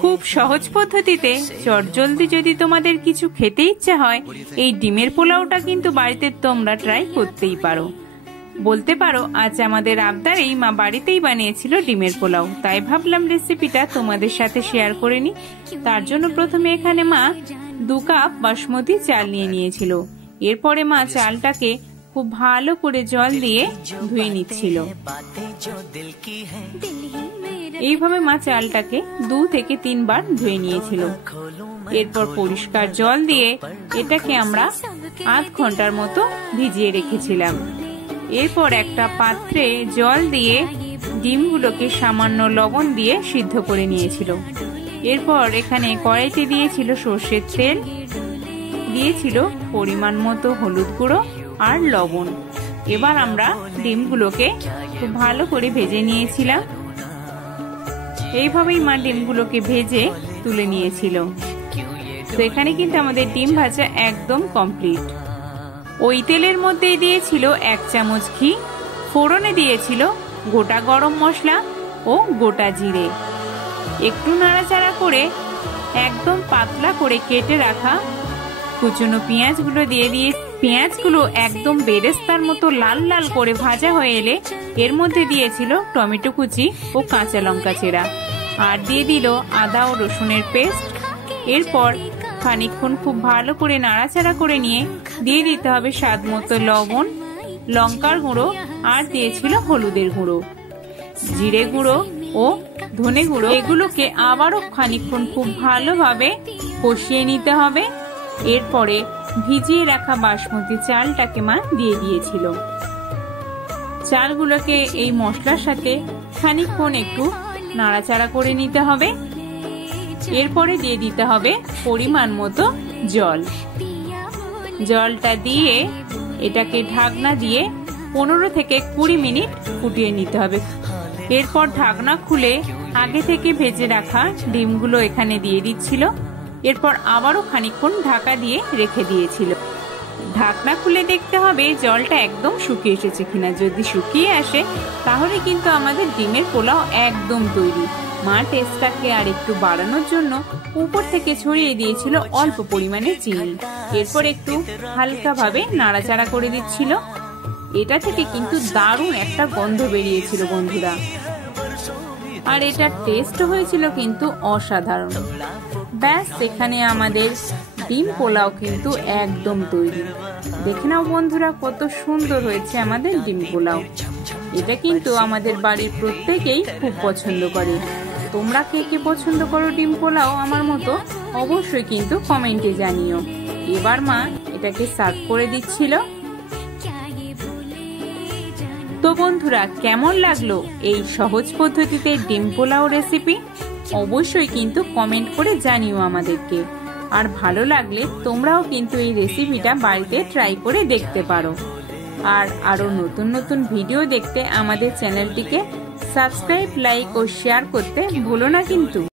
খুব সহজ পদ্ধতিতে চটজলদি যদি তোমাদের কিছু খেতে ইচ্ছে হয়, এই ডিমের পোলাওটা কিন্তু বাড়িতে তোমরা ট্রাই করতেই পারো। বলতে পারো আজ আমাদের আবদারেই মা বাড়িতেই বানিয়েছিল ডিমের পোলাও, তাই ভাবলাম রেসিপিটা তোমাদের সাথে শেয়ার করে নি। তার জন্য প্রথমে এখানে মা 2 কাপ বাসমতি চাল নিয়ে নিয়েছিল। এরপরে মা চালটাকে খুব ভালো করে জল দিয়ে ধুয়ে নিচ্ছিল। এইভাবে মা চালটাকে 2 থেকে 3 বার ধুয়ে নিয়েছিল। এরপর পরিষ্কার জল দিয়ে এটাকে আমরা আধ ঘন্টার মতো ভিজিয়ে রেখেছিলাম। এরপর একটা পাত্রে জল দিয়ে ডিমগুলোকে সামান্য লবণ দিয়ে সিদ্ধ করে নিয়েছিল। এরপর এখানে কড়াইতে দিয়েছিল সর্ষের তেল, দিয়েছিল পরিমাণ মতো হলুদ গুঁড়ো আর লবণ। এবার আমরা ডিমগুলোকে খুব ভালো করে ভেজে নিয়েছিলাম। এইভাবেই মা ডিমগুলোকে ভেজে তুলে নিয়েছিল। তো এখানে কিন্তু আমাদের ডিম ভাজা একদম কমপ্লিট। ওই তেলের মধ্যে দিয়েছিল 1 চামচ ঘি, ফোড়নে দিয়েছিল গোটা গরম মশলা ও গোটা জিরে। একটু নাড়াচাড়া করে একদম পাতলা করে কেটে রাখা কুচনো পেঁয়াজগুলো দিয়ে পেঁয়াজগুলো একদম বেরেস্তার মতো লাল লাল করে ভাজা হয়ে এলে এর মধ্যে দিয়েছিল টমেটো কুচি ও কাঁচা লঙ্কা চেরা, আর দিয়ে দিল আদা ও রসুনের পেস্ট। এরপর খানিকক্ষণ খুব ভালো করে নাড়াচাড়া করে নিয়ে দিয়ে দিতে হবে স্বাদ মতো লবণ, লঙ্কার গুঁড়ো, আর দিয়েছিল হলুদের গুঁড়ো, জিরে গুঁড়ো ও ধনে গুঁড়ো। এগুলোকে আবারও খানিকক্ষণ খুব ভালোভাবে কষিয়ে নিতে হবে। এরপরে ভিজিয়ে রাখা বাসমতি চালটাকে মা দিয়ে দিয়েছিল। চালগুলোকে এই মশলার সাথে খানিকক্ষণ একটু নাড়াচাড়া করে নিতে হবে। এরপরে দিয়ে দিতে হবে পরিমাণ মতো জল। জলটা দিয়ে এটাকে ঢাকনা দিয়ে 15 থেকে 20 মিনিট ফুটিয়ে নিতে হবে। এরপর ঢাকনা খুলে আগে থেকে ভেজে রাখা ডিমগুলো এখানে দিয়ে দিচ্ছিল। এরপর আবারও খানিকক্ষণ ঢাকা দিয়ে রেখে দিয়েছিল। ঢাকনা খুলে দেখতে হবে জলটা একদম শুকিয়ে এসেছে কিনা। যদি শুকিয়ে আসে তাহলে কিন্তু আমাদের ডিমের পোলাও একদম তৈরি। মা টেস্টটাকে আর একটু বাড়ানোর জন্য উপর থেকে ছড়িয়ে দিয়েছিল অল্প পরিমাণে চিনি। এরপর একটু হালকাভাবে নাড়াচাড়া করে দিচ্ছিল। এটা থেকে কিন্তু দারুণ একটা গন্ধ বেরিয়েছিল বন্ধুরা, আর এটার টেস্ট হয়েছিল কিন্তু অসাধারণ। ব্যাস, এখানে আমাদের ডিম পোলাও কিন্তু একদম তৈরি। দেখে নাও বন্ধুরা কত সুন্দর হয়েছে আমাদের ডিম পোলাও। এটা কিন্তু আমাদের বাড়ির প্রত্যেকেই খুব পছন্দ করে। তোমরা কে কে পছন্দ করো ডিম পোলাও আমার মতো অবশ্যই কিন্তু কমেন্টে জানিও। এবার মা এটাকে সার্ভ করে দিচ্ছিল। তো বন্ধুরা, কেমন লাগলো এই সহজ পদ্ধতিতে ডিম পোলাও রেসিপি? অবশ্যই কিন্তু কমেন্ট করে জানিও আমাদেরকে। আর ভালো লাগলে তোমরাও কিন্তু এই রেসিপিটা বাড়িতে ট্রাই করে দেখতে পারো। আর আরো নতুন নতুন ভিডিও দেখতে আমাদের চ্যানেলটিকে সাবস্ক্রাইব, লাইক ও শেয়ার করতে ভুলো না কিন্তু।